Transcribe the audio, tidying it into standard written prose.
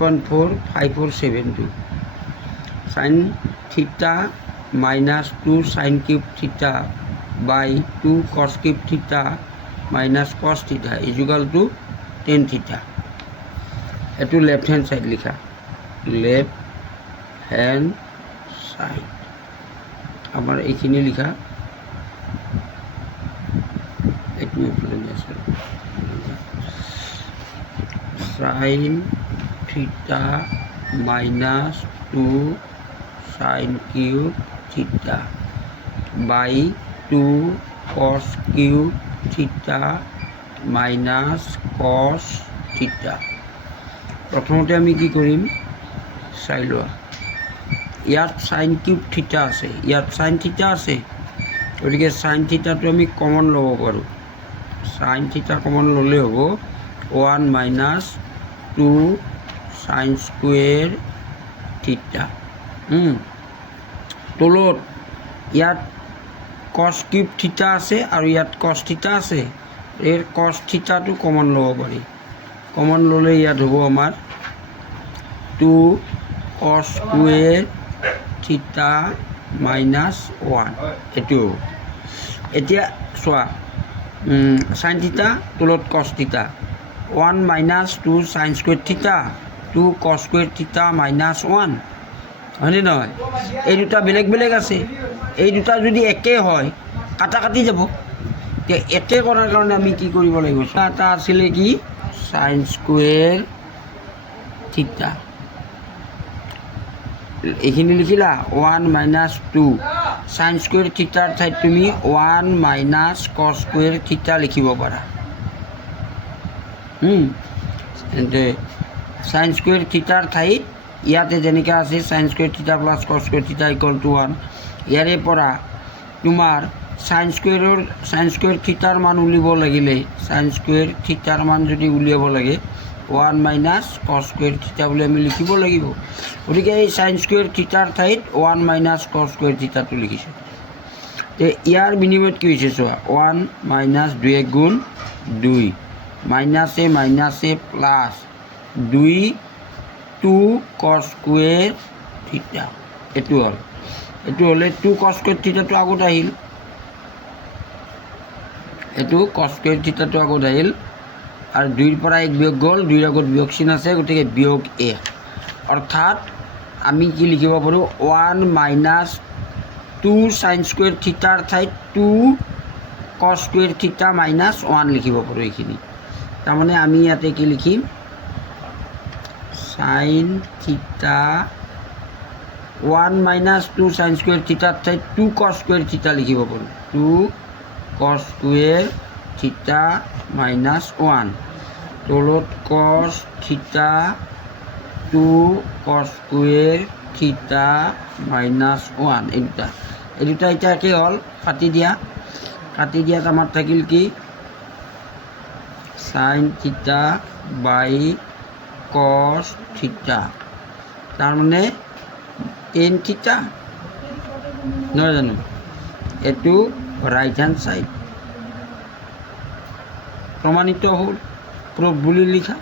6.45472 sin theta minus 2 sin cube theta by 2 cos cube theta minus cos theta is equal to tan theta. এটো left hand side লিখা, left hand side আমার এইখিনি লিখা, একটু sin theta minus 2 sin cube theta by 2 cos cube theta minus cos theta. প্রথমতে আমি কি কৰিম চাই লোৱা, ইয়াত sin cube theta আছে, ইয়াত sin theta আছে, গতিকে sin theta তো আমি কমন ল'ব পাৰোঁ। sin theta কমন ল'লে হ'ব 1 minus 2 sin square theta। তলত ইয়াত cos cube theta আছে আৰু ইয়াত cos theta আছে, এৰ cos theta তো কমন ল'ব পাৰি। কমন ল'লে ইয়াত হ'ব আমাৰ 2 cos square theta minus 1 এটো। এতিয়া চোৱা sin theta তলত cos theta 1 minus 2 sin square theta 2 cos square theta minus 1 হয়নে নহয়? এই দুটা বেলেগ বেলেগ আছে, এই দুটা যদি একে হয় কাটা কাটি যাব। একে কৰাৰ কাৰণে আমি কি কৰিব লাগিব, এটা আছিলে কি sin square theta, এইখিনি লিখিলা 1 minus 2 sin square theta ঠাইত তুমি 1 minus cos square theta লিখিব পাৰা। এতে sin square theta ঠাইত ইয়াতে যেনেকৈ আছে sin square theta plus cos square theta equal to 1, ইয়াৰে পৰা তোমাৰ sin square theta মান উলিয়াব লাগিলে sin square theta মান যদি উলিয়াব লাগে 1 minus cos square theta বুলি আমি লিখিব লাগিব। গতিকে এই sin square theta ঠাইত 1 minus cos square theta তো লিখিছোঁ। তে ইয়াৰ বিনিময়ত কি হৈছে চোৱা 1 minus 2 গুণ 2 minus a plus 2 2 cos square theta এটো হল। এটো হলে 2 cos square theta তো আগত আহিল, এটো cos square theta তো আগত আহিল আর 2 পৰা 1 বিয়োগ গল, 2 আগত বিয়োগ চিন আছে, গতিকে বিয়োগ 1। অর্থাৎ আমি কি লিখিব পাৰো 1 minus 2 sin square theta ঠাইত 2 cos square theta minus 1 লিখিব পাৰো এইখিনি। তাৰ মানে আমি ইয়াতে কি লিখিম sin theta 1 minus 2 sin square theta ঠাইত 2 cos square theta লিখিব পাৰো, 2 cos square theta minus 1 তলত cos theta 2 cos square theta minus 1 এই দুটা এটা কি হল কাটি দিয়াত আমার থাকিল কি sin theta by cos theta, তার মানে tan theta নহয় জানো? এটো রাইট হ্যান্ড সাইড প্রমাণিত হল, প্রুফ বুলি লিখা।